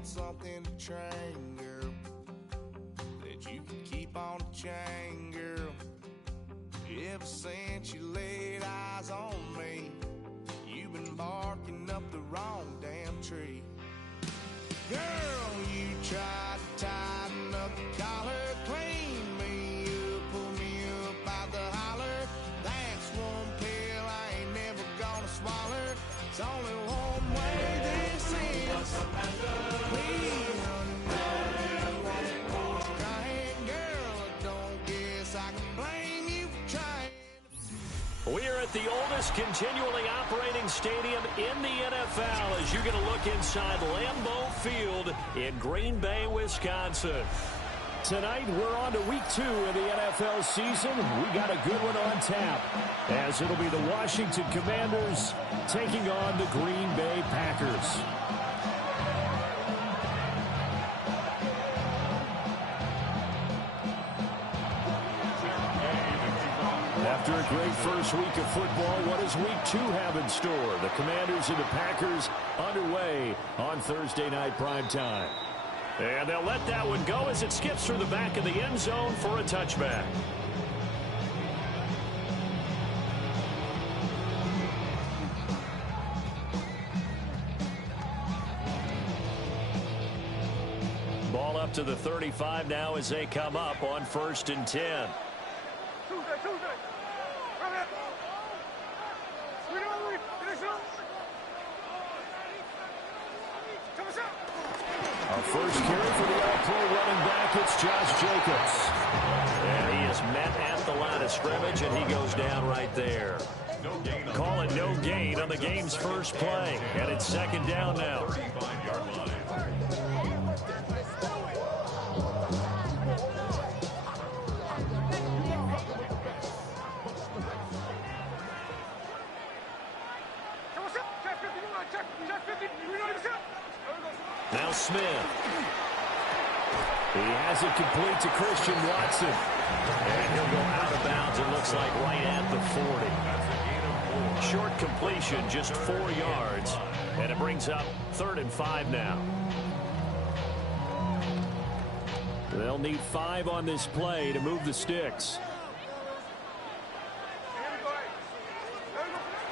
having something to train, girl, that you can keep on the chain, girl. Ever since you laid eyes on me, you've been barking up the wrong damn tree. Girl, you tried to tighten up the collar, clean me up, pull me up out the holler. That's one pill I ain't never gonna swallow. It's only one way this ends. Please, crying girl, I don't guess I can blame you for trying. We are at the oldest continually operating stadium in the NFL as you get a look inside Lambeau Field in Green Bay, Wisconsin. Tonight, we're on to week 2 of the NFL season. We got a good one on tap, as it'll be the Washington Commanders taking on the Green Bay Packers. After a great first week of football, what does week 2 have in store? The Commanders and the Packers underway on Thursday night primetime. And they'll let that one go as it skips through the back of the end zone for a touchback. Ball up to the 35 now as they come up on 1st and 10. Our first carry for the All-Pro running back, it's Josh Jacobs. And he is met at the line of scrimmage, and he goes down right there. Call it no gain on the game's first play, and it's 2nd down now. Now Smith. He has it complete to Christian Watson. And he'll go out of bounds, it looks like, right at the 40. Short completion, just 4 yards. And it brings up 3rd and 5 now. They'll need 5 on this play to move the sticks.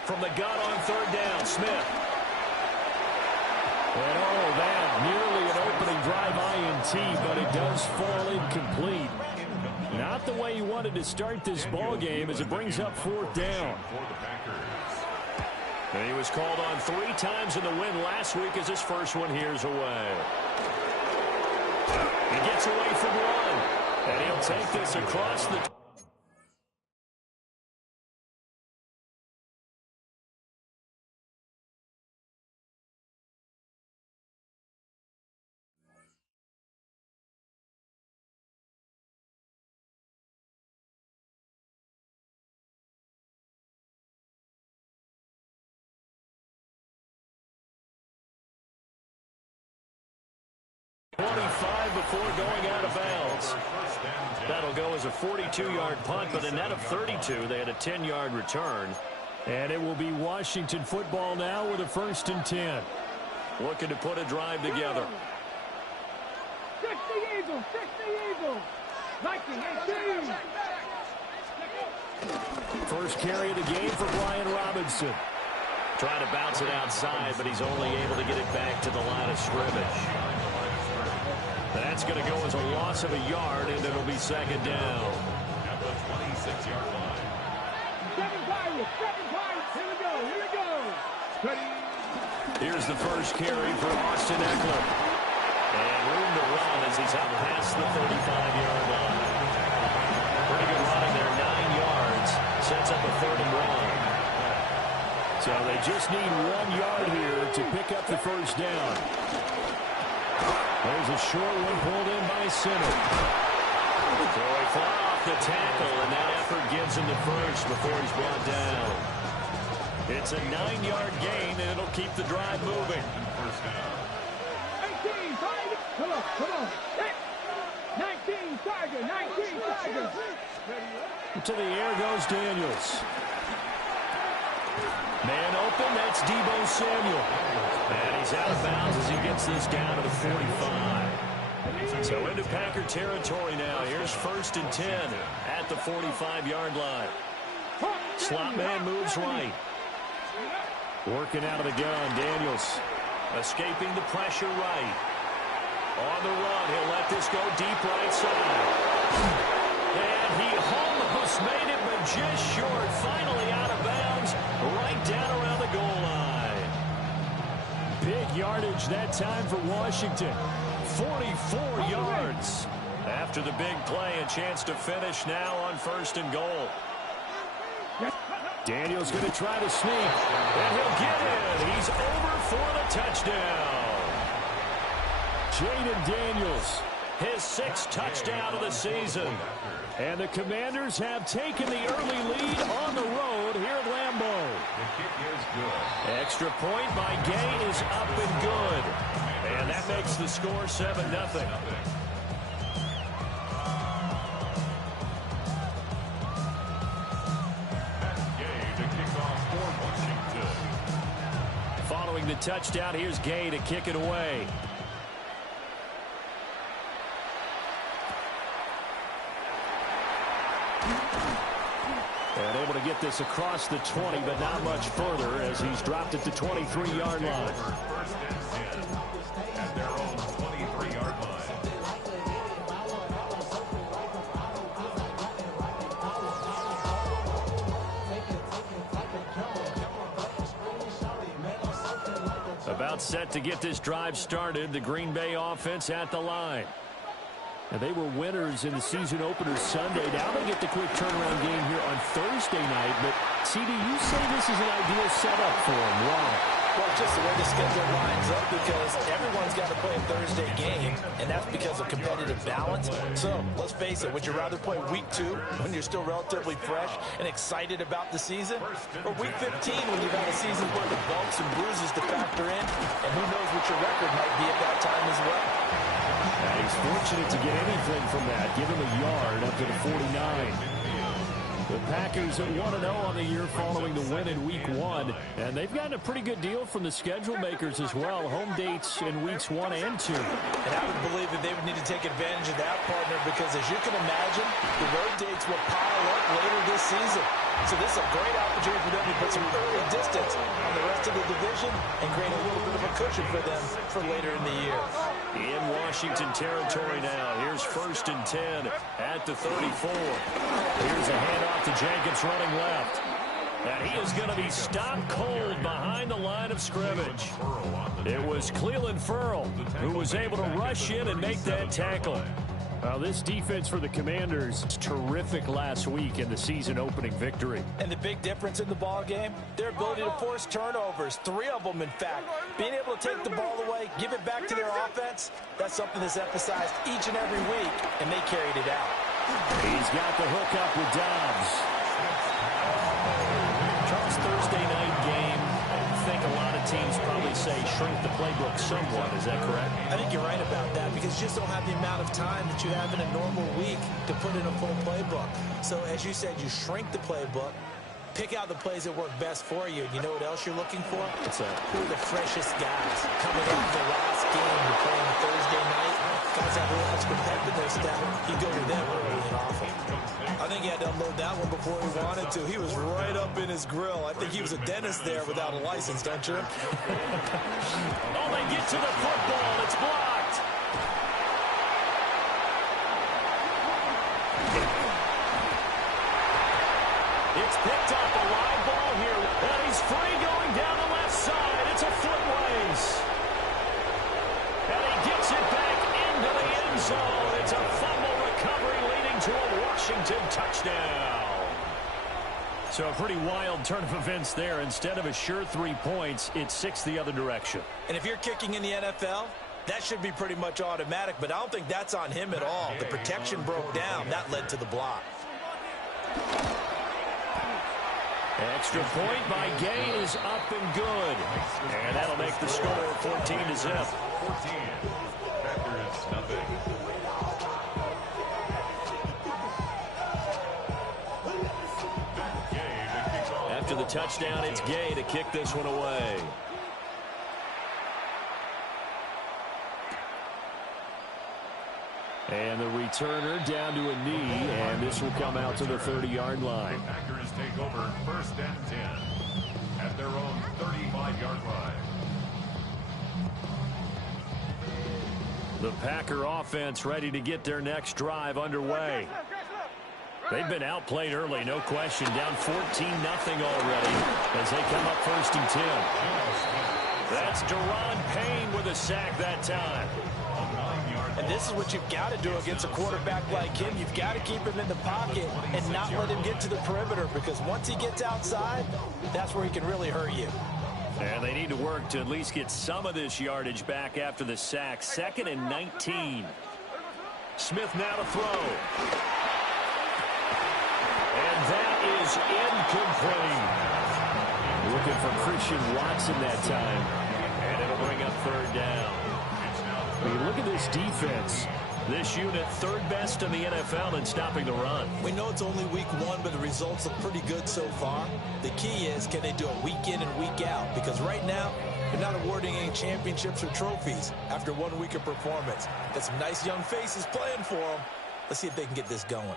From the gun on 3rd down, Smith. And oh, that nearly an opening drive INT, but it does fall incomplete. Not the way he wanted to start this ball game as it brings up 4th down. And he was called on 3 times in the win last week as his first one here's away. He gets away from one, and he'll take this across the... before going out of bounds. That'll go as a 42-yard punt, but a net of 32. They had a 10-yard return. And it will be Washington football now with a 1st and 10. Looking to put a drive together. 60 Eagles, 60 Eagles. 19, 18. First carry of the game for Brian Robinson. Trying to bounce it outside, but he's only able to get it back to the line of scrimmage. That's going to go as a loss of a yard, and it'll be 2nd down. At the 26-yard line. 7 Pirates, 7 Pirates. Here we go. Here's the first carry for Austin Eckler. And room to run as he's out past the 35-yard line. Pretty good running there, 9 yards. Sets up a 3rd and 1. So they just need 1 yard here to pick up the first down. There's a short one pulled in by Sinner. Troy fly off the tackle, and that effort gives him the first before he's brought down. It's a 9-yard gain, and it'll keep the drive moving. 19, Tiger. Come on. 19, Tiger. 19, Tiger. To the air goes Daniels. Man open, that's Deebo Samuel. And he's out of bounds as he gets this down to the 45. So into Packer territory now. Here's 1st and 10 at the 45-yard line. Slot man moves right. Working out of the gun, Daniels. Escaping the pressure right. On the run, he'll let this go deep right side. And he almost made it, but just short. Finally out of bounds, right down around the goal line. Big yardage that time for Washington. 44 yards. After the big play, a chance to finish now on 1st and goal. Daniels going to try to sneak, and he'll get in. He's over for the touchdown. Jayden Daniels, his 6th touchdown of the season. And the Commanders have taken the early lead on the road here at Lambeau. The kick is good. Extra point by Gay is up and good. And that makes the score 7-0. Following the touchdown, here's Gay to kick it away. And able to get this across the 20, but not much further as he's dropped it to 23-yard line. 1st and 10 at their own 23-yard line. About set to get this drive started. The Green Bay offense at the line. And they were winners in the season opener Sunday. Now they get the quick turnaround game here on Thursday night. But, CD, you say this is an ideal setup for them. Why? Well, just the way the schedule lines up, because everyone's got to play a Thursday game, and that's because of competitive balance. So, let's face it, would you rather play week 2 when you're still relatively fresh and excited about the season, or week 15 when you've had a season worth of bumps and bruises to factor in, and who knows what your record might be at that time as well? And he's fortunate to get anything from that. Give him a yard up to the 49. The Packers are 1-0 on the year following the win in Week 1. And they've gotten a pretty good deal from the schedule makers as well. Home dates in Weeks 1 and 2. And I would believe that they would need to take advantage of that, partner, because as you can imagine, the road dates will pile up later this season. So this is a great opportunity for them to put some early distance on the rest of the division and create a little bit of a cushion for them for later in the year. In Washington territory now. Here's 1st and 10 at the 34. Here's a handoff to Jenkins running left. And he is going to be stopped cold behind the line of scrimmage. It was Clelin Ferrell who was able to rush in and make that tackle. Well, this defense for the Commanders was terrific last week in the season-opening victory. And the big difference in the ball game, their ability to force turnovers, 3 of them, in fact. Being able to take the ball away, give it back to their offense, that's something that's emphasized each and every week, and they carried it out. He's got the hook up with Dobbs. Charles, Thursday night game, I think a lot of teams probably say shrink the playbook somewhat. Is that correct? I think you're right about that, because you just don't have the amount of time that you have in a normal week to put in a full playbook. So as you said, you shrink the playbook, pick out the plays that work best for you. And you know what else you're looking for? What's that? Who are the freshest guys coming off the last game to play on Thursday night? Guys have a little extra pep in their step. You go to them early and often. I think he had to unload that one before he wanted to. He was right up in his grill. I think he was a dentist there without a license, don't you? Oh, they get to the football. It's blocked. It's picked up, a live ball here, and he's free going down the left side. It's a foot race. And he gets it back into the end zone. It's a fumble recovery leading to a Washington touchdown. So a pretty wild turn of events there. Instead of a sure 3 points, it's 6 the other direction. And if you're kicking in the NFL, that should be pretty much automatic, but I don't think that's on him at all. The protection broke down. That led to the block. Extra point by Gay is up and good. And that'll make the score 14-0. 14. Packers nothing. After the touchdown. It's Gay to kick this one away. And the returner down to a knee, and this will come out to the 30-yard line. The Packers take over 1st and 10 at their own 35-yard line. The Packer offense ready to get their next drive underway. They've been outplayed early, no question. Down 14-0 already as they come up 1st and 10. That's Daron Payne with a sack that time. And this is what you've got to do against a quarterback like him. You've got to keep him in the pocket and not let him get to the perimeter, because once he gets outside, that's where he can really hurt you. And they need to work to at least get some of this yardage back after the sack. 2nd and 19. Smith now to throw. And that is incomplete. Looking for Christian Watson that time. And it'll bring up 3rd down. When you look at this defense, this unit 3rd best in the NFL in stopping the run. We know it's only week 1, but the results look pretty good so far. The key is, can they do it week in and week out? Because right now, they're not awarding any championships or trophies after 1 week of performance. Got some nice young faces playing for them. Let's see if they can get this going.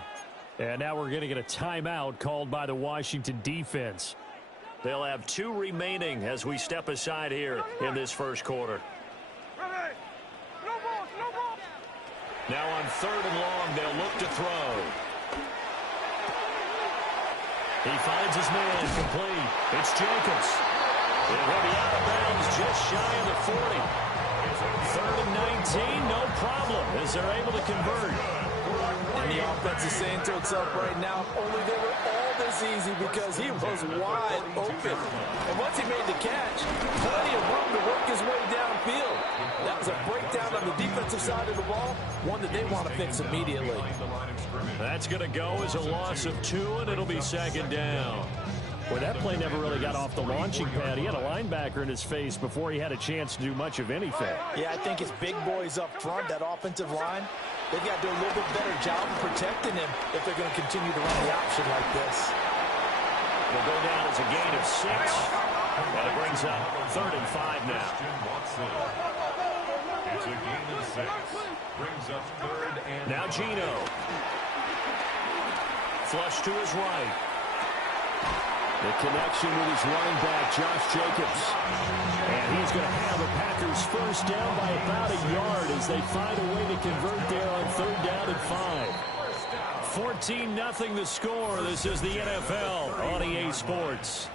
And now we're going to get a timeout called by the Washington defense. They'll have 2 remaining as we step aside here in this 1st quarter. Now on 3rd and long, they'll look to throw. He finds his man complete. It's Jacobs. It'll be out of bounds just shy of the 40. 3rd and 19, no problem as they're able to convert. And the offense is saying to itself right now, only they were all this easy because he was wide open. And once he made the catch, plenty of room to work his way downfield. That was a breakdown on the defensive side of the ball, one that they want to fix immediately. That's going to go as a loss of 2, and it'll be 2nd down. Well, that play never really got off the launching pad. He had a linebacker in his face before he had a chance to do much of anything. Yeah, I think it's big boys up front, that offensive line. They've got to do a little bit better job of protecting him if they're going to continue to run the option like this. Will go down as a gain of 6. And it brings up 3rd and 5 now. It's a gain of 6. Brings up 3rd and now Gino. Flush to his right. The connection with his running back, Josh Jacobs. And he's going to have the Packers 1st down by about a yard as they find a way to convert there on 3rd down and 5. 14-0 the score. This is the NFL on EA Sports.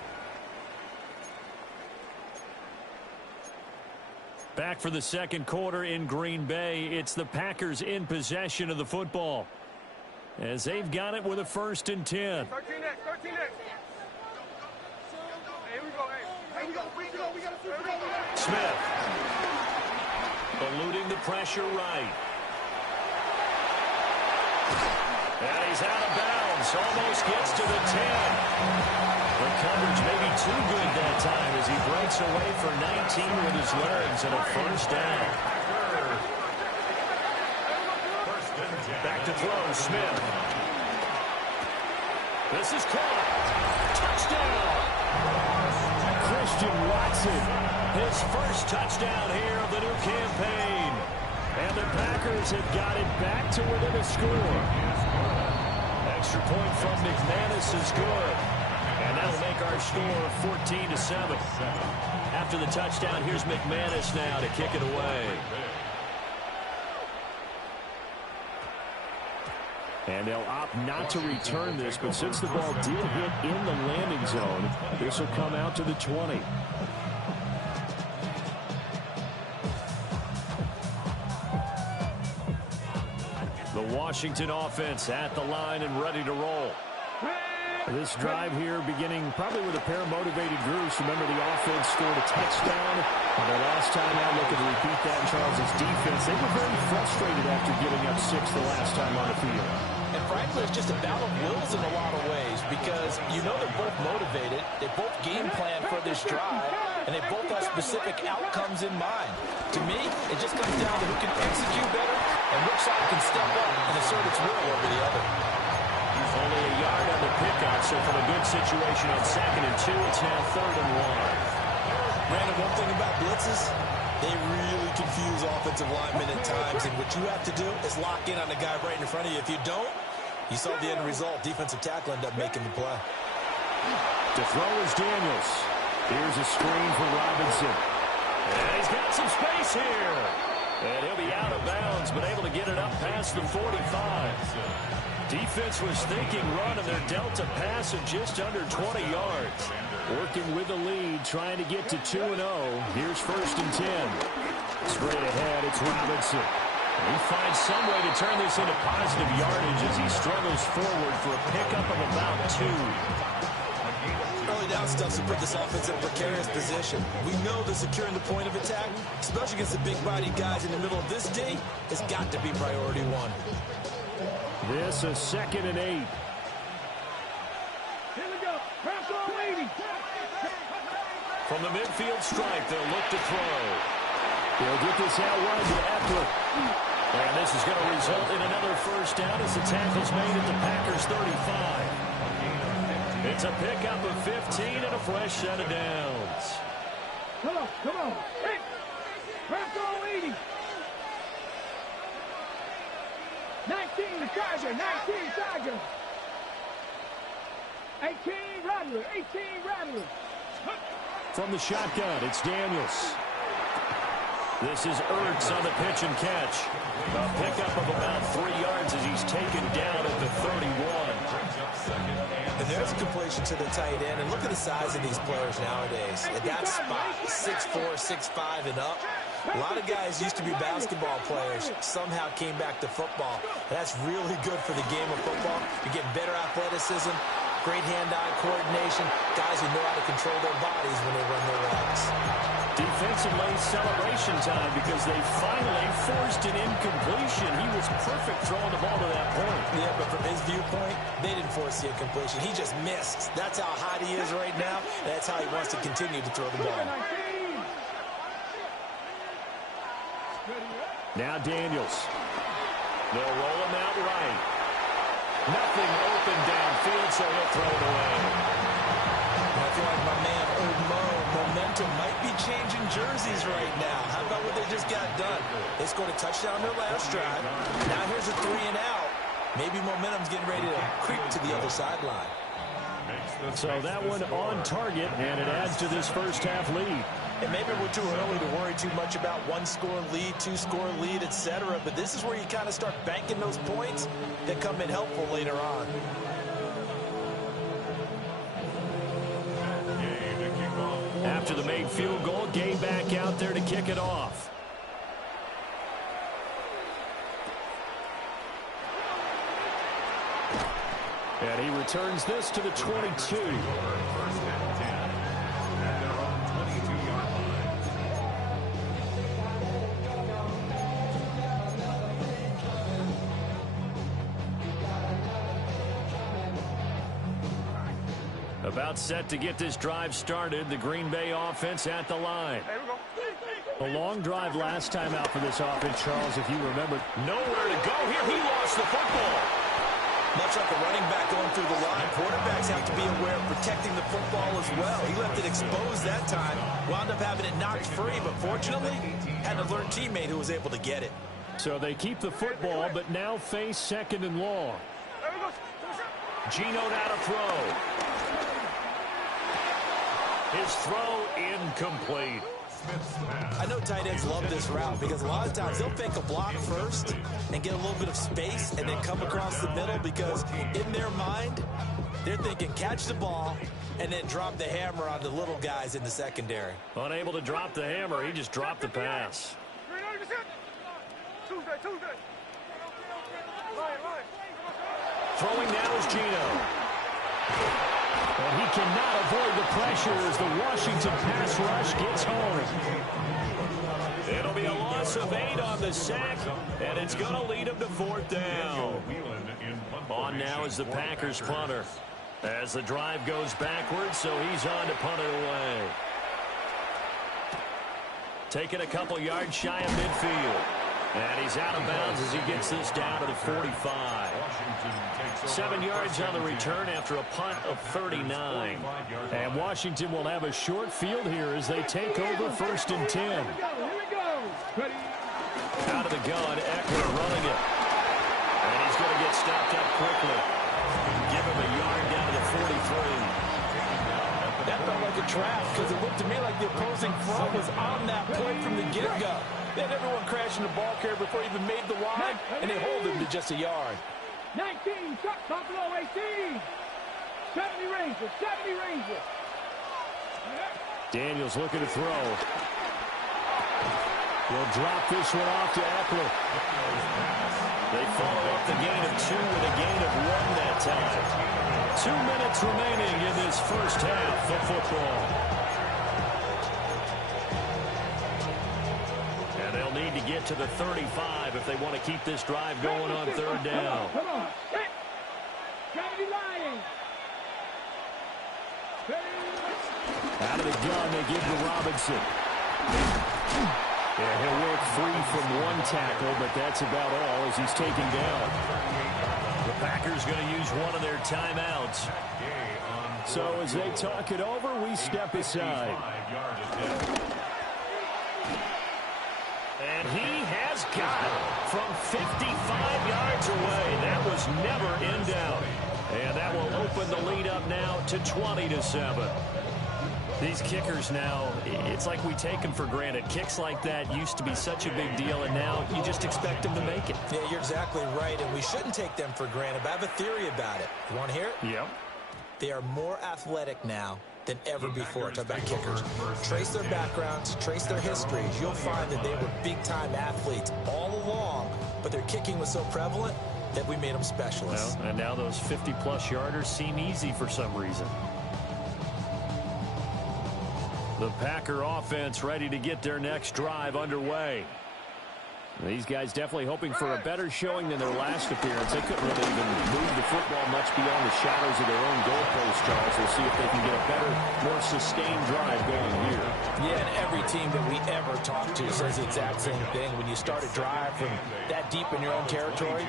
Back for the 2nd quarter in Green Bay. It's the Packers in possession of the football as they've got it with a 1st and 10. 13 next. Smith eluding the pressure right. And he's out of bounds. Almost gets to the 10. The coverage may be too good that time as he breaks away for 19 with his legs and a 1st down. Back to throw, Smith. This is caught. Touchdown. Christian Watson, his 1st touchdown here of the new campaign. And the Packers have got it back to within a score. Extra point from McManus is good. And that'll make our score 14-7. After the touchdown, here's McManus now to kick it away. And they'll opt not to return this, but since the ball did hit in the landing zone, this will come out to the 20. The Washington offense at the line and ready to roll. This drive here beginning probably with a pair of motivated groups. Remember, the offense scored a touchdown. And the last time out, looking to repeat that in Charles' defense. They were very frustrated after giving up 6 the last time on the field. And frankly, it's just a battle of wills in a lot of ways because you know they're both motivated. They both game plan for this drive, and they both have specific outcomes in mind. To me, it just comes down to who can execute better and which side can step up and assert its will over the other. Only nearly a yard on the pickup, so from a good situation on 2nd and 2, it's now 3rd and 1. Brandon, one thing about blitzes, they really confuse offensive linemen at times, and what you have to do is lock in on the guy right in front of you. If you don't, you saw the end result. Defensive tackle ended up making the play. To throw is Daniels. Here's a screen for Robinson. And he's got some space here. And he'll be out of bounds, but able to get it up past the 45. Defense was thinking run, and they're dealt a pass of just under 20 yards. Working with the lead, trying to get to 2-0. Here's 1st and 10. Straight ahead, it's Robinson. He finds some way to turn this into positive yardage as he struggles forward for a pickup of about 2. Early down stuff to put this offense in a precarious position. We know that securing the point of attack, especially against the big-bodied guys in the middle of this D, has got to be priority 1. This is 2nd and 8. Here we go. Press on 80. From the midfield stripe, they'll look to throw. They'll get this out wide to Eckler. And this is going to result in another 1st down as the tackle's made at the Packers' 35. It's a pickup of 15 and a fresh set of downs. Come on. Hey, press on 80. 19 Tiger, 19 Tiger. 18 Rattler. From the shotgun, it's Daniels. This is Ertz on the pitch and catch. A pickup of about 3 yards as he's taken down at the 31. And there's a completion to the tight end. And look at the size of these players nowadays. At that spot, 6'4", 6'5", and up. A lot of guys used to be basketball players, somehow came back to football. That's really good for the game of football. You're getting better athleticism, great hand-eye coordination, guys who know how to control their bodies when they run their routes. Defensively, celebration time because they finally forced an incompletion. He was perfect throwing the ball to that point. Yeah, but from his viewpoint, they didn't force the incompletion. He just missed. That's how hot he is right now, and that's how he wants to continue to throw the ball. Now Daniels. They'll roll him out right. Nothing open downfield, so he'll throw it away. I feel like my man, Old Mo, momentum might be changing jerseys right now. How about what they just got done? They scored a touchdown their last drive. Now here's a 3 and out. Maybe momentum's getting ready to creep to the other sideline. So that one on target, and it adds to this first half lead. And maybe we're too early to worry too much about 1-score lead, 2-score lead, etc. But this is where you kind of start banking those points that come in helpful later on. After the made field goal, Gabe back out there to kick it off. And he returns this to the 22. First and 10 at their own 22-yard line. About set to get this drive started. The Green Bay offense at the line. A long drive last time out for this offense, Charles, if you remember. Nowhere to go here. He lost the football. Much like a running back going through the line, quarterbacks have to be aware of protecting the football as well. He left it exposed that time, wound up having it knocked free, but fortunately, had an alert teammate who was able to get it. So they keep the football, but now face 2nd and long. Geno now to throw. His throw incomplete. I know tight ends love this route because a lot of times they'll fake a block first and get a little bit of space and then come across the middle because in their mind, they're thinking catch the ball and then drop the hammer on the little guys in the secondary. Unable to drop the hammer, he just dropped the pass. Throwing now is Geno. And he cannot avoid the pressure as the Washington pass rush gets home. It'll be a loss of 8 on the sack, and it's going to lead him to 4th down. On now is the Packers punter. As the drive goes backwards, so he's on to punt it away. Taking a couple yards shy of midfield. And he's out of bounds as he gets this down to the 45. 7 yards on the return after a punt of 39. And Washington will have a short field here as they take over 1st and 10. Here we go. Ready. Out of the gun, Eckler running it. And he's going to get stopped up quickly. Give him a yard down to the 43. That felt like a trap because it looked to me like the opposing front was on that play from the get-go. They had everyone crashing the ball carrier before he even made the line, and they hold him to just a yard. 19, shot top below 18. 70 Rangers, 70 Rangers. Daniels looking to throw. He'll drop this one off to Eckler. They follow up the gain of 2 with a gain of 1 that time. 2 minutes remaining in this first half of football. And they'll need to get to the 35 if they want to keep this drive going on 3rd down. Come on. Hit. 70 Lions. Out of the gun, they give to Robinson. Yeah, he'll work free from 1 tackle, but that's about all as he's taken down. The Packers going to use one of their timeouts. So as they talk it over, we step aside. And he has got it from 55 yards away. That was never in doubt. And that will open the lead up now to 20-7. These kickers now, it's like we take them for granted. Kicks like that used to be such a big deal, and now you just expect them to make it. Yeah, you're exactly right, and we shouldn't take them for granted, but I have a theory about it. You want to hear it? Yep. They are more athletic now than ever before. Talk about kickers. Trace their backgrounds, trace their histories. You'll find that they were big-time athletes all along, but their kicking was so prevalent that we made them specialists. Well, and now those 50-plus yarders seem easy for some reason. The Packer offense ready to get their next drive underway. These guys definitely hoping for a better showing than their last appearance. They couldn't really even move the football much beyond the shadows of their own goalpost, Charles. We'll see if they can get a better, more sustained drive going here. Yeah, and every team that we ever talk to says the exact same thing. When you start a drive from that deep in your own territory,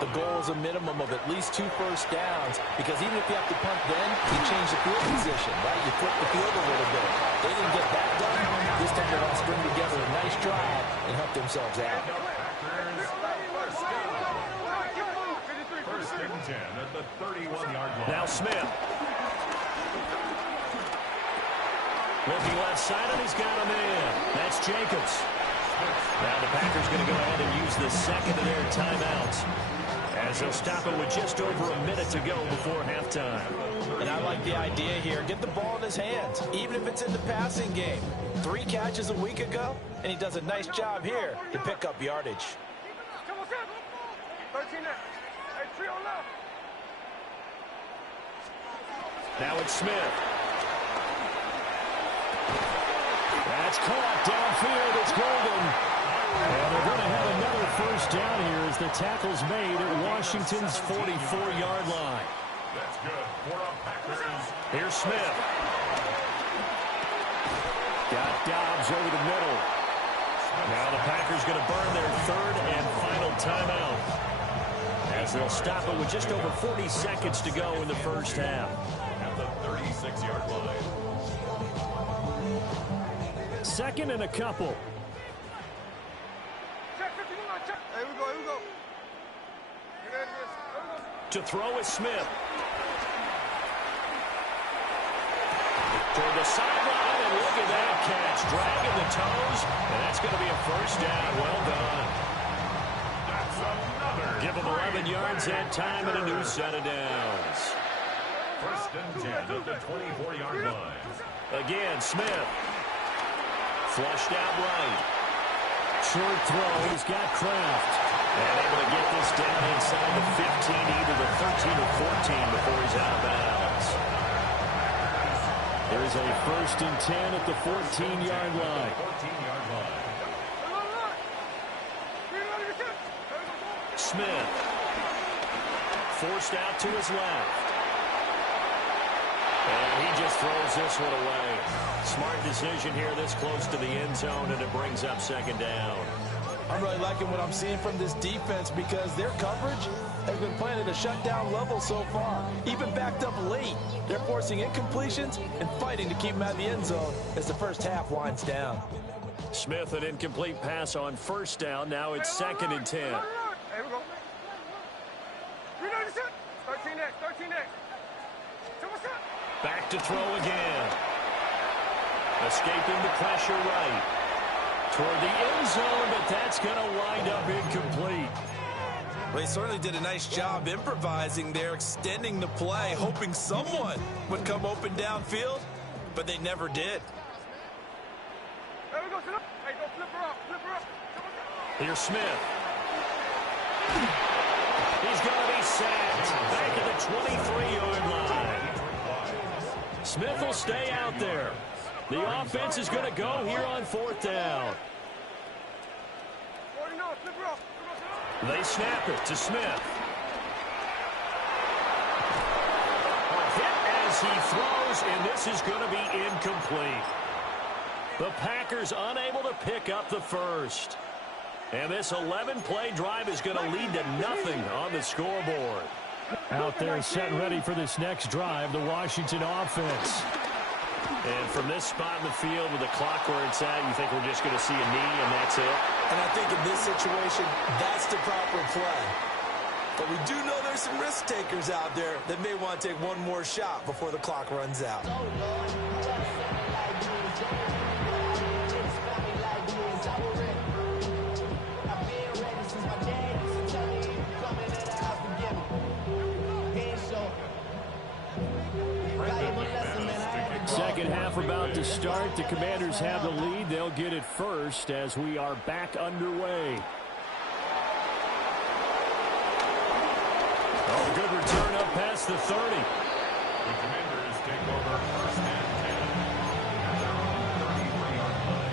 the goal is a minimum of at least 2 first downs, because even if you have to punt then, you change the field position, right? You flip the field a little bit. They didn't get that done. This time they want to string together a nice drive and help themselves out. First and 10 at the 31-yard line. Now Smith. Looking left side, and he's got him in. That's Jacobs. Now the Packers going to go ahead and use the second of their timeouts, as they'll stop it with just over a minute to go before halftime. And I like the idea here. Get the ball in his hands, even if it's in the passing game. 3 catches a week ago, and he does a nice job here to pick up yardage. Now it's Smith. That's caught downfield. It's Golden. And they're going to have another first down here as the tackle's made at Washington's 44-yard line. That's good for a Packers. Here's Smith. Got Dobbs over the middle. Now the Packers going to burn their 3rd and final timeout, as they'll stop it with just over 40 seconds to go in the first half. At the 36-yard line. 2nd and a couple. Here we go. To throw is Smith. Toward the sideline, and look at that catch. Dragging the toes, and that's going to be a first down. Well done. That's another. Give them 11 yards that time and a new set of downs. First and 10 at the 24-yard line. Again, Smith. Flushed out right. Short throw. He's got Kraft. And able to get this down inside the 15, either the 13 or 14 before he's out of bounds. There's a 1st and 10 at the 14-yard line. 14-yard line. Smith. Forced out to his left. And he just throws this one away. Smart decision here this close to the end zone, and it brings up 2nd down. I'm really liking what I'm seeing from this defense because their coverage has been playing at a shutdown level so far. Even backed up late, they're forcing incompletions and fighting to keep them out of the end zone as the first half winds down. Smith, an incomplete pass on first down. Now it's 2nd and 10. Here we go. 13 next. So what's up? Back to throw again. Escaping the pressure right. Toward the end zone, but that's going to wind up incomplete. Well, he certainly did a nice job improvising there, extending the play, hoping someone would come open downfield, but they never did. There we go, sit up. Hey, go flip her up. Here's Smith. He's going to be sacked back at the 23-yard line. Smith will stay out there. The offense is going to go here on 4th down. They snap it to Smith. A hit as he throws, and this is going to be incomplete. The Packers unable to pick up the first. And this 11-play drive is going to lead to nothing on the scoreboard. Out there set ready for this next drive, the Washington offense. And from this spot in the field with the clock where it's at, you think we're just going to see a knee and that's it? And I think in this situation, that's the proper play. But we do know there's some risk takers out there that may want to take one more shot before the clock runs out. Second half about to start. The Commanders have the lead. They'll get it first as we are back underway. Oh, good return up past the 30. The Commanders take over 1st and 10 at their own 33-yard line.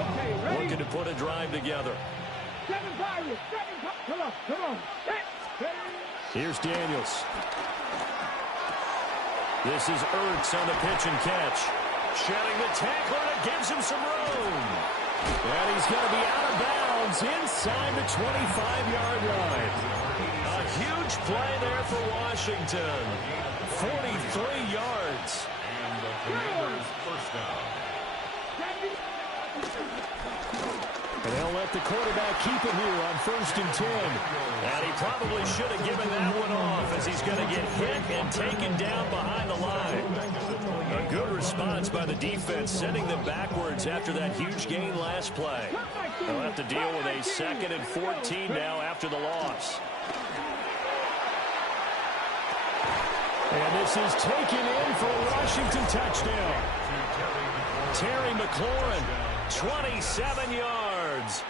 Okay, ready? Looking to put a drive together. 7 Pirates. Come on. Here's Daniels. This is Ertz on the pitch and catch. Shedding the tackler that gives him some room. And he's going to be out of bounds inside the 25-yard line. A huge play there for Washington. 43 yards. And the Commanders' first down. And they'll let the quarterback keep it here on 1st and 10. And he probably should have given that one off as he's going to get hit and taken down behind the line. A good response by the defense, sending them backwards after that huge gain last play. They'll have to deal with a 2nd and 14 now after the loss. And this is taken in for a Washington touchdown. Terry McLaurin, 27 yards.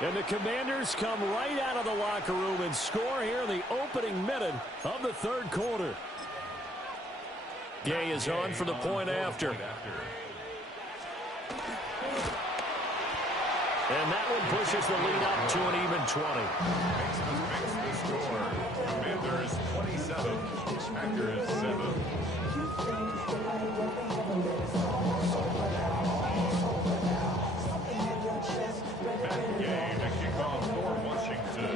And the Commanders come right out of the locker room and score here in the opening minute of the 3rd quarter. Gay is on for the point after. And that one pushes the lead up to an even 20. Makes the score. Commanders 27, Packers 7. Matt Gay to kick off for Washington.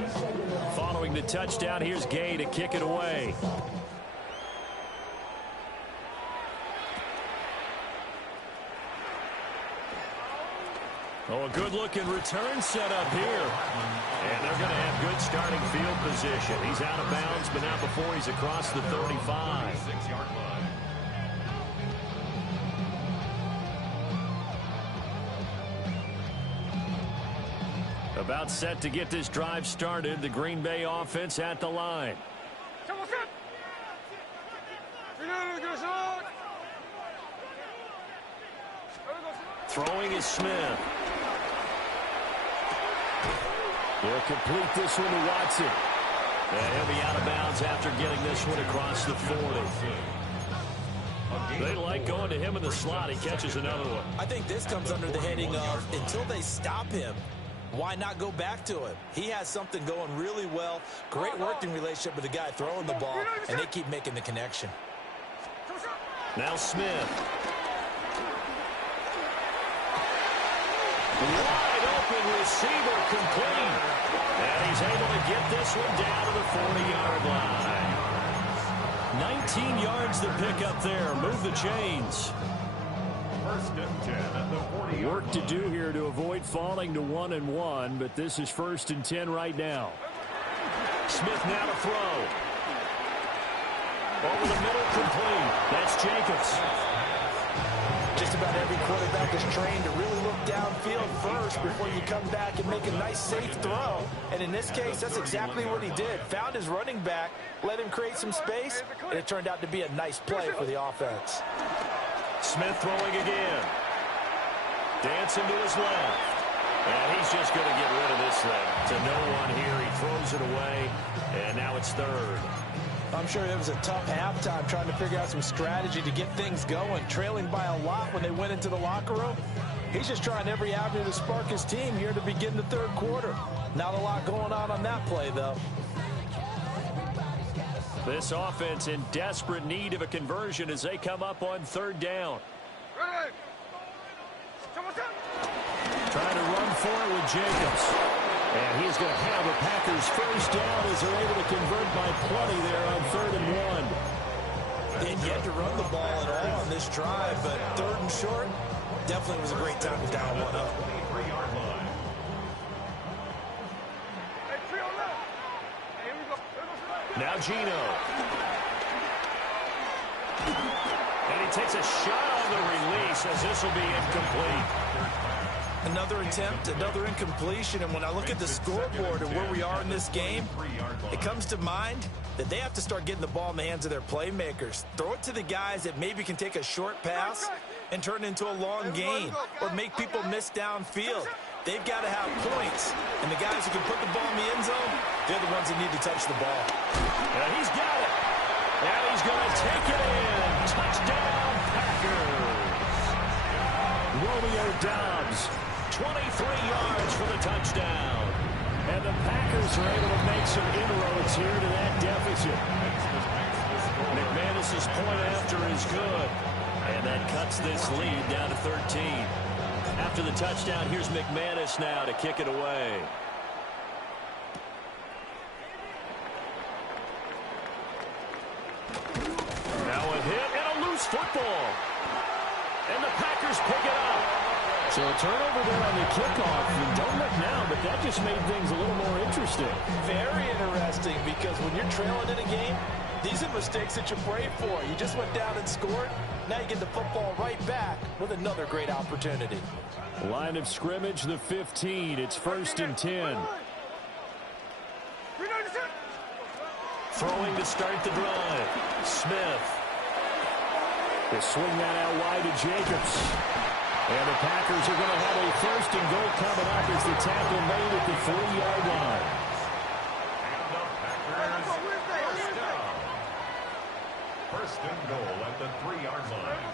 Following the touchdown, here's Gay to kick it away. Oh, a good-looking return set up here. And they're going to have good starting field position. He's out of bounds, but not before he's across the 35. 36-yard line. About set to get this drive started. The Green Bay offense at the line. Throwing is Smith. They'll complete this one to Watson. And he'll be out of bounds after getting this one across the 40. They like going to him in the slot. He catches another one. I think this comes under the heading of until they stop him, why not go back to him? He has something going really well. Great working relationship with the guy throwing the ball, and they keep making the connection. Now Smith. Wide open receiver complete. And he's able to get this one down to the 40-yard line. 19 yards to pick up there. Move the chains. First and 10 at the 40-yard line. Work to do here to avoid falling to 1-1, but this is 1st and 10 right now. Smith now to throw. Over the middle, complete. That's Jacobs. Just about every quarterback is trained to really look downfield first before you come back and make a nice, safe throw. And in this case, that's exactly what he did. Found his running back, let him create some space, and it turned out to be a nice play for the offense. Smith throwing again. Dancing to his left. And he's just going to get rid of this thing. To no one here. He throws it away. And now it's 3rd. I'm sure it was a tough halftime trying to figure out some strategy to get things going, trailing by a lot when they went into the locker room. He's just trying every avenue to spark his team here to begin the 3rd quarter. Not a lot going on that play, though. This offense in desperate need of a conversion as they come up on 3rd down. Trying to run for it with Jacobs. And he's going to have the Packers first down as they're able to convert by plenty there on 3rd and 1. Didn't get to run the ball at all on this drive, but 3rd and short definitely was a great time to dial one up. 23-yard line. Now Geno. And he takes a shot on the release as this will be incomplete. Another attempt, another incompletion, and when I look at the scoreboard and where we are in this game, it comes to mind that they have to start getting the ball in the hands of their playmakers. Throw it to the guys that maybe can take a short pass and turn it into a long gain or make people miss downfield. They've got to have points, and the guys who can put the ball in the end zone, they're the ones that need to touch the ball. And he's got it. And he's going to take it in. Touchdown, Packers. Romeo Doubs, 23 yards for the touchdown. and the Packers are able to make some inroads here to that deficit. McManus's point after is good, and that cuts this lead down to 13. After the touchdown, here's McManus now to kick it away. Now a hit and a loose football. And the Packers pick it up. So a turnover there on the kickoff. And don't look now, but that just made things a little more interesting. Very interesting, because when you're trailing in a game, these are mistakes that you pray for. You just went down and scored. Now you get the football right back with another great opportunity. Line of scrimmage, the 15. It's 1st and 10. Throwing to start the drive. Smith. They swing that out wide to Jacobs. And the Packers are going to have a 1st and goal coming up as the tackle made at the 3-yard line. First and goal at the 3-yard line.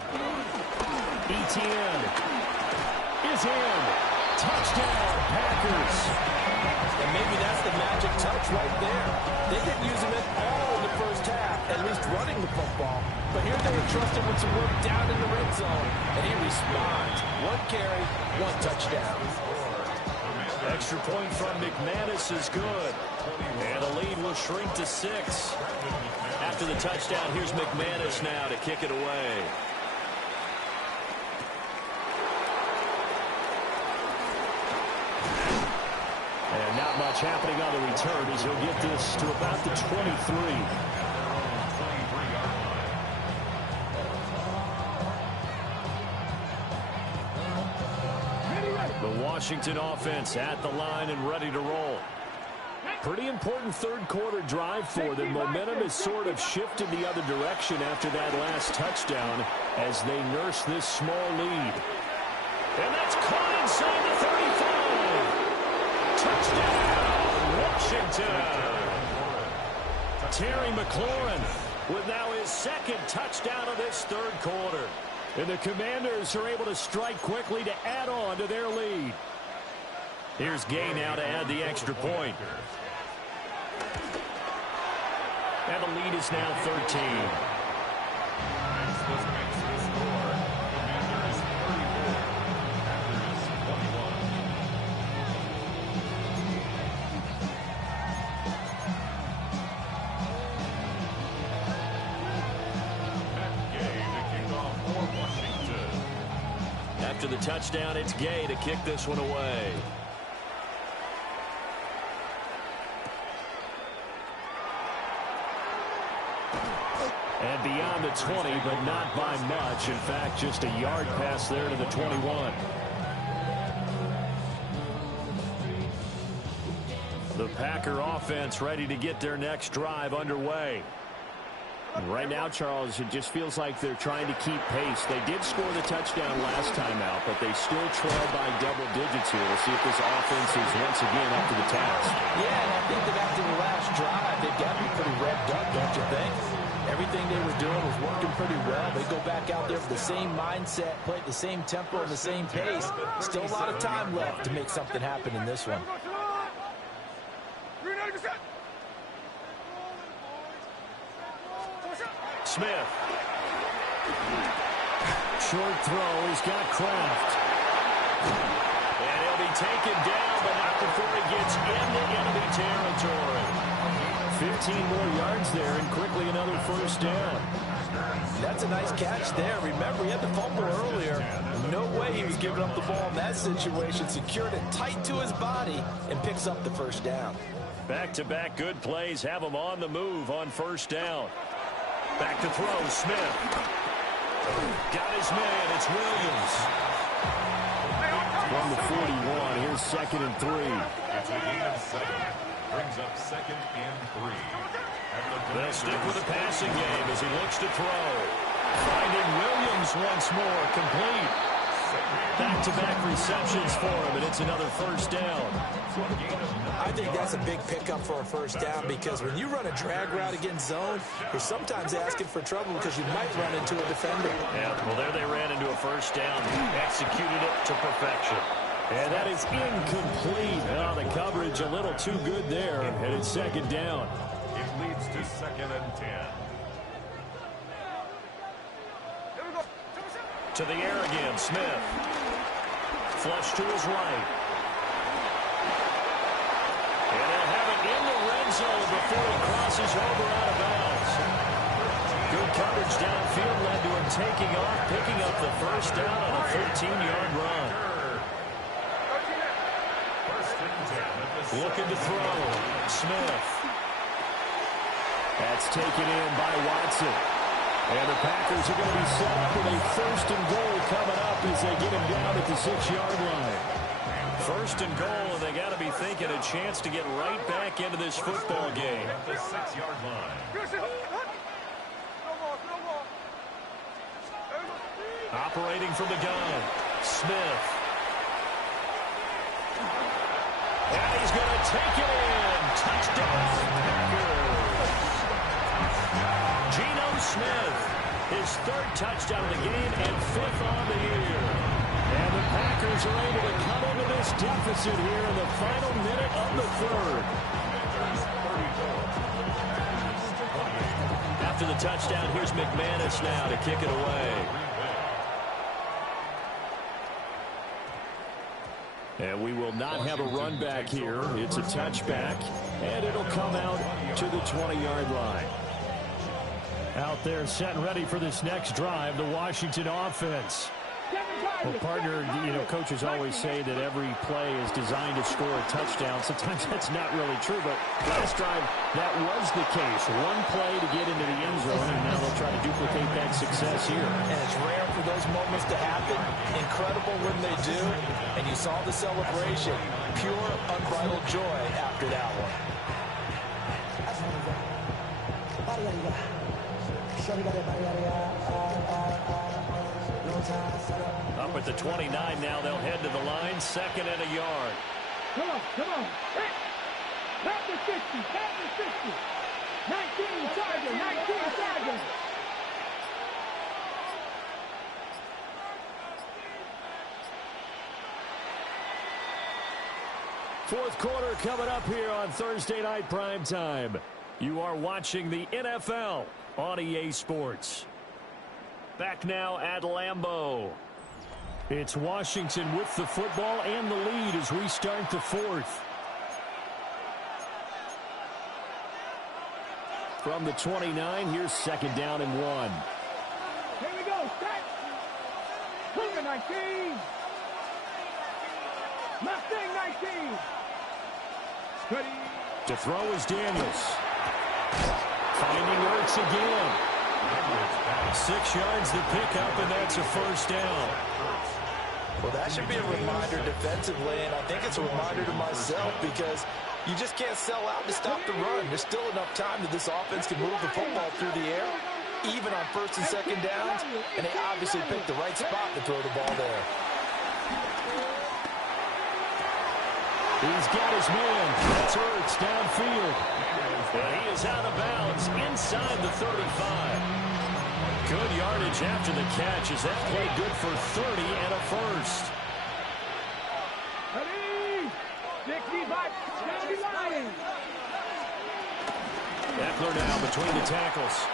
Etienne is in. Touchdown, Packers. And maybe that's the magic touch right there. They didn't use him at all in the first half, at least running the football. But here they were trusted with some work down in the red zone, and he responds. 1 carry, 1 touchdown. Extra point from McManus is good. And the lead will shrink to 6. After the touchdown, here's McManus now to kick it away. And not much happening on the return as he'll get this to about the 23. The Washington offense at the line and ready to roll. Pretty important 3rd quarter drive for them. Momentum has sort of shifted the other direction after that last touchdown as they nurse this small lead. And that's caught inside the 35. Touchdown, Washington. Terry McLaurin with now his 2nd touchdown of this 3rd quarter. And the Commanders are able to strike quickly to add on to their lead. Here's Gay now to add the extra point. And the lead is now 13. Next was makes the score. Commanders 34. Packers 21. after the touchdown. It's Gay to kick this one away. And beyond the 20, but not by much. In fact, just a yard pass there to the 21. The Packer offense ready to get their next drive underway. And right now, Charles, it just feels like they're trying to keep pace. They did score the touchdown last time out, but they still trail by double digits here. We'll see if this offense is once again up to the task. Yeah, and I think that after the last drive, they've got to be pretty revved up, don't you think? Everything they were doing was working pretty well. They go back out there with the same mindset, play at the same tempo and the same pace. Still a lot of time left to make something happen in this one. Smith. Short throw. He's got Kraft. And he'll be taken down, but not before he gets into enemy territory. 15 more yards there, and quickly another first down. That's a nice catch there. Remember, he had the fumble earlier. No way he was giving up the ball in that situation. Secured it tight to his body and picks up the first down. Back-to-back good plays have him on the move on first down. Back to throw, Smith. Got his man, it's Williams. From the 41, here's 2nd and 3. It's a gain of 7. Brings up 2nd and 3. They'll stick with the passing game as he looks to throw. Finding Williams once more, complete. Back-to-back receptions for him, and it's another first down. I think that's a big pickup for a first down because when you run a drag route against zone, you're sometimes asking for trouble because you might run into a defender. Yeah, well, there they ran into a first down. Executed it to perfection. And that is incomplete. Oh, the coverage a little too good there, and it's 2nd down. It leads to 2nd and 10. To the air again, Smith. Flush to his right. And they'll have it in the red zone before he crosses over out of bounds. Good coverage downfield led to him taking off, picking up the first down on a 13-yard run. Looking to throw. Smith. That's taken in by Watson. And the Packers are going to be set up with a 1st and goal coming up as they get him down at the 6-yard line. 1st and goal, and they got to be thinking a chance to get right back into this football game. At the 6-yard line. Operating from the gun, Smith. And he's going to take it in. Touchdown, Packers. Geno Smith, his 3rd touchdown of the game and 5th on the year. And the Packers are able to come into this deficit here in the final minute of the 3rd. After the touchdown, here's McManus now to kick it away. And we will not have a run back here. It's a touchback, and it'll come out to the 20-yard line. Out there set and ready for this next drive, the Washington offense. Well, partner, coaches always say that every play is designed to score a touchdown. Sometimes that's not really true, but last drive, that was the case. One play to get into the end zone, and now they'll try to duplicate that success here. And it's rare for those moments to happen. Incredible when they do. And you saw the celebration. Pure, unbridled joy after that one. Up at the 29 now, they'll head to the line, 2nd and a yard. Come on. Back to 60. 19 Chargers. Fourth quarter coming up here on Thursday Night Primetime. You are watching the NFL on EA Sports. Back now at Lambeau. It's Washington with the football and the lead as we start the 4th. From the 29, here's 2nd down and 1. Here we go. Set. Cougar 19. Mustang 19. Ready. To throw is Daniels. Finding Ertz again. 6 yards to pick up, and that's a first down. Well, that should be a reminder defensively, and I think it's a reminder to myself because you just can't sell out to stop the run. There's still enough time that this offense can move the football through the air, even on first and second downs, and they obviously picked the right spot to throw the ball there. He's got his man. That's Ertz downfield. But he is out of bounds inside the 35. Good yardage after the catch as that play good for 30 and a first. Ready. 65. 79. Eckler now between the tackles.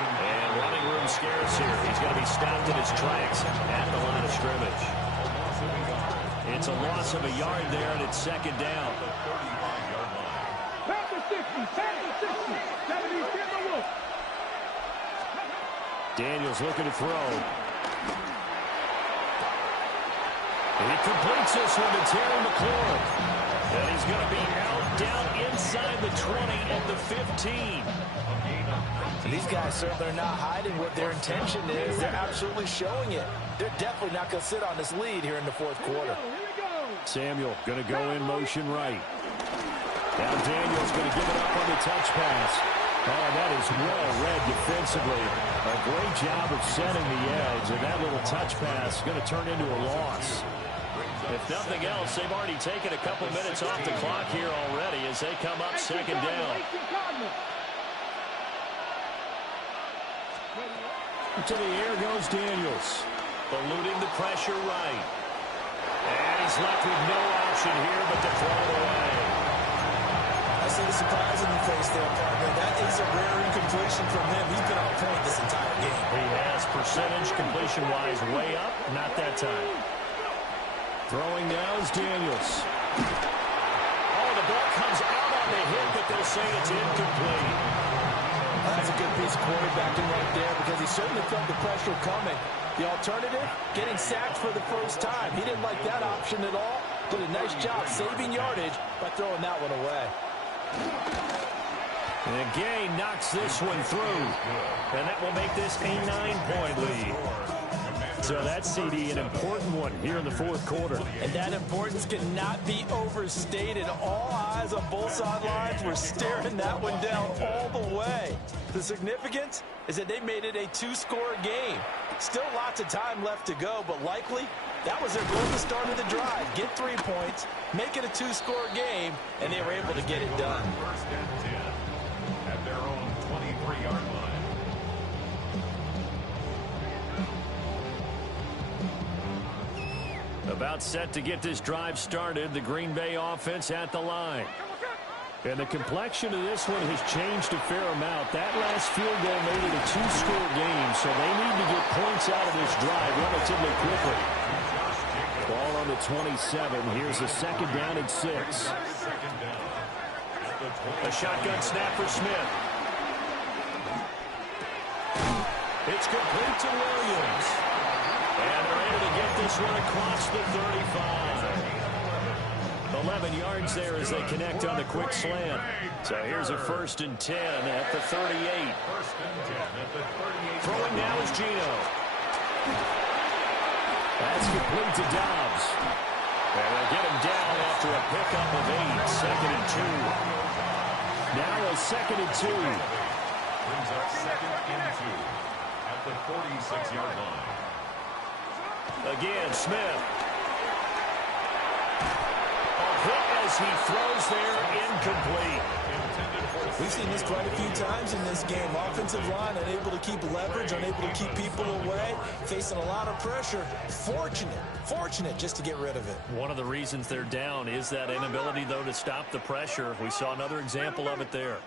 And running room scarce here. He's going to be stopped in his tracks at the line of scrimmage. It's a loss of a yard there, and it's second down. Back to 60. Back to 60. 70. Get the look. Daniels looking to throw. And he completes this one to Terry McLaurin. And he's going to be out down inside the 20 at the 15. And these guys certainly are not hiding what their intention is. They're absolutely showing it. They're definitely not going to sit on this lead here in the fourth quarter. Samuel going to go in motion right. Now Daniels going to give it up on the touch pass. Oh, that is well read defensively. A great job of setting the edge, and that little touch pass is going to turn into a loss. If nothing else, they've already taken a couple minutes off the clock here already as they come up second down. To the air goes Daniels. Eluding the pressure right. And he's left with no option here but to throw it away. I see the surprise in the face there, partner. That is a rare incompletion from him. He's been on point this entire game. He has percentage completion-wise way up. Not that time. Throwing now is Daniels. Oh, the ball comes out on the hit, but they'll say it's incomplete. That's a good piece of quarterbacking right there because he certainly felt the pressure coming. The alternative, getting sacked for the first time. He didn't like that option at all. Did a nice job saving yardage by throwing that one away. And Gay knocks this one through. And that will make this a 9-point lead. So that's, CD, an important one here in the fourth quarter. And that importance cannot be overstated. All eyes on both sidelines were staring that one down all the way. The significance is that they made it a 2-score game. Still lots of time left to go, but likely that was their goal at the start of the drive. Get 3 points, make it a 2-score game, and they were able to get it done. First and 10 at their own 23-yard line. About set to get this drive started, the Green Bay offense at the line. And the complexion of this one has changed a fair amount. That last field goal made it a 2-score game, so they need to get points out of this drive relatively quickly. Ball on the 27. Here's a second down and 6. A shotgun snap for Smith. It's complete to Williams. And they're able to get this one across the 35. 11 yards there as they connect on the quick slant. So here's a 1st and 10 at the 38. Throwing now is Gino. That's complete to Dobbs. And they'll get him down after a pickup of 8. 2nd and 2. Now a 2nd and 2. Brings up 2nd and 2 at the 46-yard line. Again, Smith. A hit as he throws there, incomplete. We've seen this quite a few times in this game. Offensive line unable to keep leverage, unable to keep people away, facing a lot of pressure. Fortunate just to get rid of it. One of the reasons they're down is that inability, though, to stop the pressure. We saw another example of it there.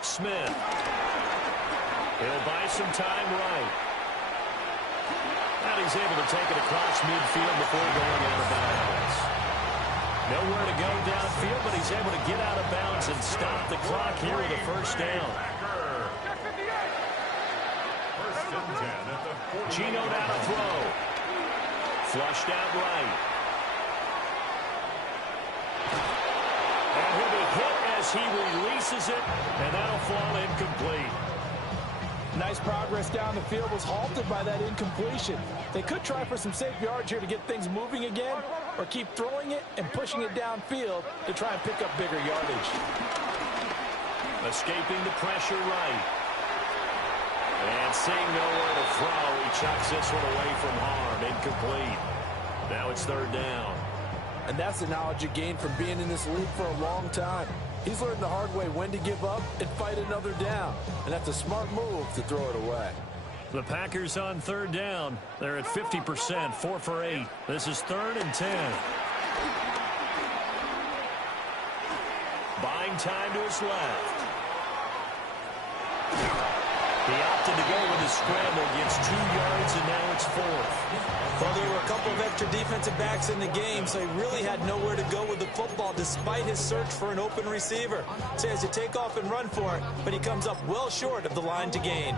Smith. He'll buy some time right. And he's able to take it across midfield before going out of bounds. Nowhere to go downfield, but he's able to get out of bounds and stop the clock here with a 1st down. Geno down to throw. Flushed out right. And he'll be hit as he releases it, and that'll fall incomplete. Nice progress down the field was halted by that incompletion. They could try for some safe yards here to get things moving again, or keep throwing it and pushing it downfield to try and pick up bigger yardage. Escaping the pressure right. And seeing nowhere to throw, he chucks this one away from harm. Incomplete. Now it's third down. And that's the knowledge you gain from being in this league for a long time. He's learned the hard way when to give up and fight another down. And that's a smart move to throw it away. The Packers on third down. They're at 50%, 4 for 8. This is 3rd and 10. Buying time to his left. He opted to go with his scramble, gets 2 yards, and now it's 4th. Well, there were a couple of extra defensive backs in the game, so he really had nowhere to go with the football despite his search for an open receiver. So he has to take off and run for it, but he comes up well short of the line to gain.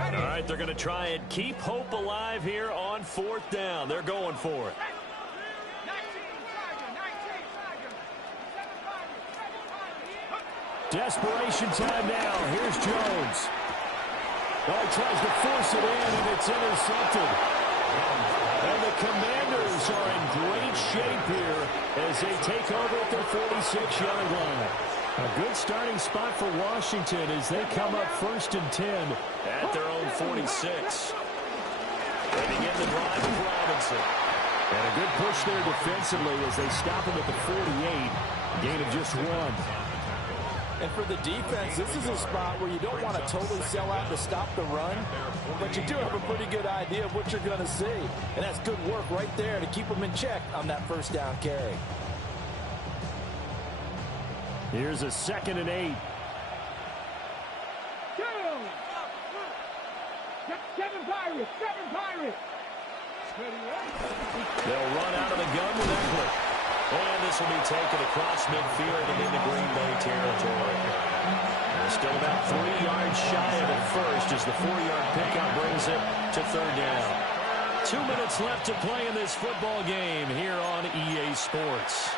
All right, they're going to try and keep hope alive here on 4th down. They're going for it. Desperation time now. Here's Jones. Oh, he tries to force it in, and it's intercepted. And the Commanders are in great shape here as they take over at their 46-yard line. A good starting spot for Washington as they come up 1st and 10 at their own 46. They begin the drive with Robinson. And a good push there defensively as they stop him at the 48. Gain of just 1. And for the defense, this is a spot where you don't want to totally sell out to stop the run, but you do have a pretty good idea of what you're going to see. And that's good work right there to keep them in check on that 1st down carry. Here's a 2nd and 8. 7 Pirates, 7 Pirates. They'll run out of the gun with Eckler. And this will be taken across midfield and into Green Bay territory. They're still about 3 yards shy of it first as the 4-yard pickup brings it to 3rd down. 2 minutes left to play in this football game here on EA Sports.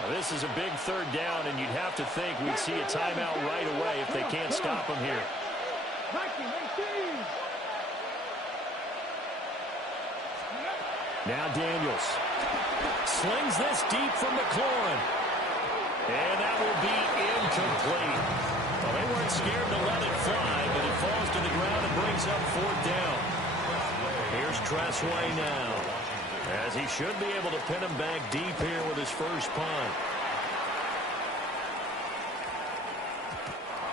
Now, this is a big 3rd down, and you'd have to think we'd see a timeout right away if they can't stop them here. Now Daniels slings this deep from McLaurin. And that will be incomplete. Well, they weren't scared to let it fly, but it falls to the ground and brings up 4th down. Here's Tressway now, as he should be able to pin him back deep here with his first punt.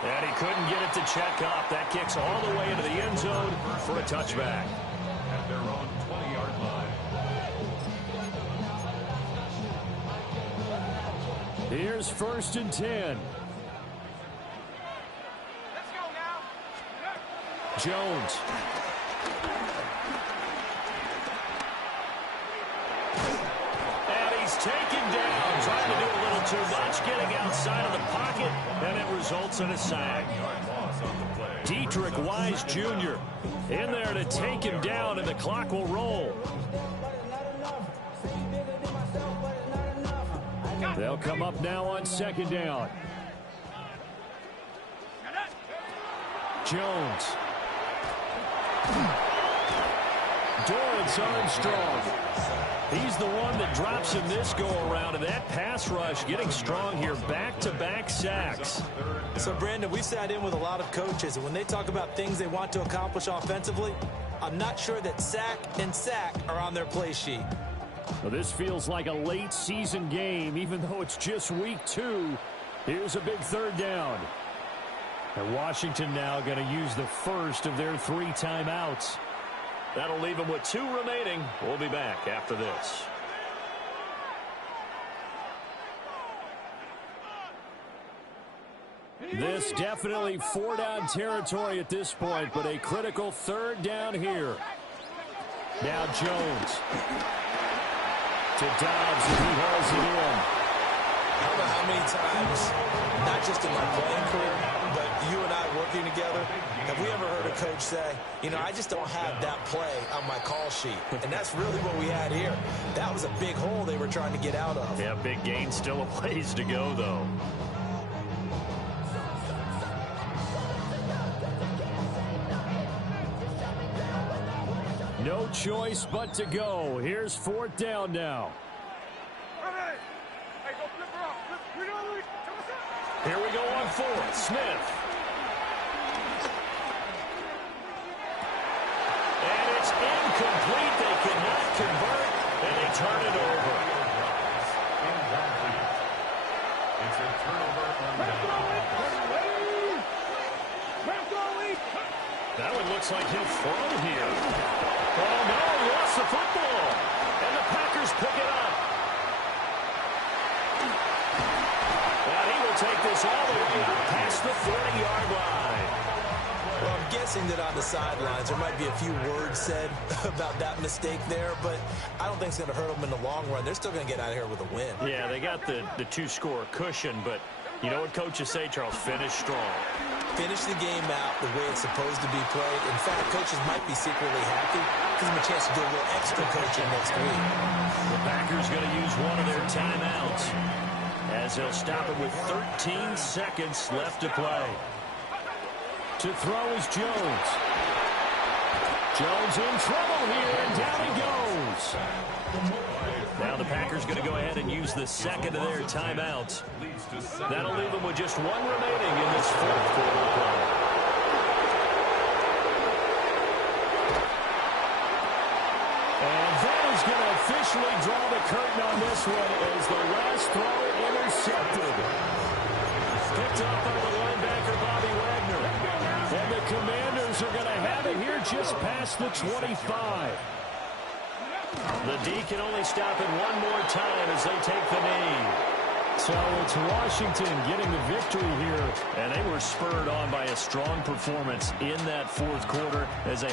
And he couldn't get it to check up. That kicks all the way into the end zone for a touchback. At their own 20-yard line. Here's 1st and 10. Let's go now. Jones. And he's taken down, trying to do a little too much, getting outside of the pocket, and it results in a sack. Dietrich Wise Jr. in there to take him down, and the clock will roll. They'll come up now on 2nd down. Jones. Dorrance Armstrong. He's the one that drops him this go-around, and that pass rush getting strong here. Back-to-back sacks. So, Brandon, we've sat in with a lot of coaches, and when they talk about things they want to accomplish offensively, I'm not sure that sack and sack are on their play sheet. Well, this feels like a late-season game, even though it's just week 2. Here's a big 3rd down. And Washington now going to use the first of their 3 timeouts. That'll leave them with 2 remaining. We'll be back after this. This definitely 4-down territory at this point, but a critical 3rd down here. Now Jones. to Dobbs, and he hauls it in. I don't know how many times, not just in my playing career, but you and I working together, have we ever heard a coach say, you know, I just don't have that play on my call sheet. And that's really what we had here. That was a big hole they were trying to get out of. Yeah, big gain, still a ways to go, though. No choice but to go. Here's fourth down now. Here we go on fourth. Smith. And it's incomplete. They cannot convert, and they turn it over. It's a turnover on down. That one looks like he'll throw here. Oh, no, he lost the football. And the Packers pick it up. And he will take this all the way up past the 40-yard line. Well, I'm guessing that on the sidelines there might be a few words said about that mistake there, but I don't think it's going to hurt them in the long run. They're still going to get out of here with a win. Yeah, they got the two-score cushion, but you know what coaches say, Charles? Finish strong. Finish the game out the way it's supposed to be played. In fact, coaches might be secretly happy. Gives them a chance to do a little extra coaching next week. The Packers going to use one of their timeouts as they'll stop it with 13 seconds left to play. To throw is Jones. Jones in trouble here, and down he goes. Now the Packers going to go ahead and use the second of their timeouts. That'll leave them with just one remaining in this fourth quarter play. And that is going to officially draw the curtain on this one as the last throw intercepted. Picked up by the linebacker, Bobby Wagner. And the Commanders are going to have it here just past the 25. The D can only stop it one more time as they take the knee. So it's Washington getting the victory here. And they were spurred on by a strong performance in that fourth quarter as they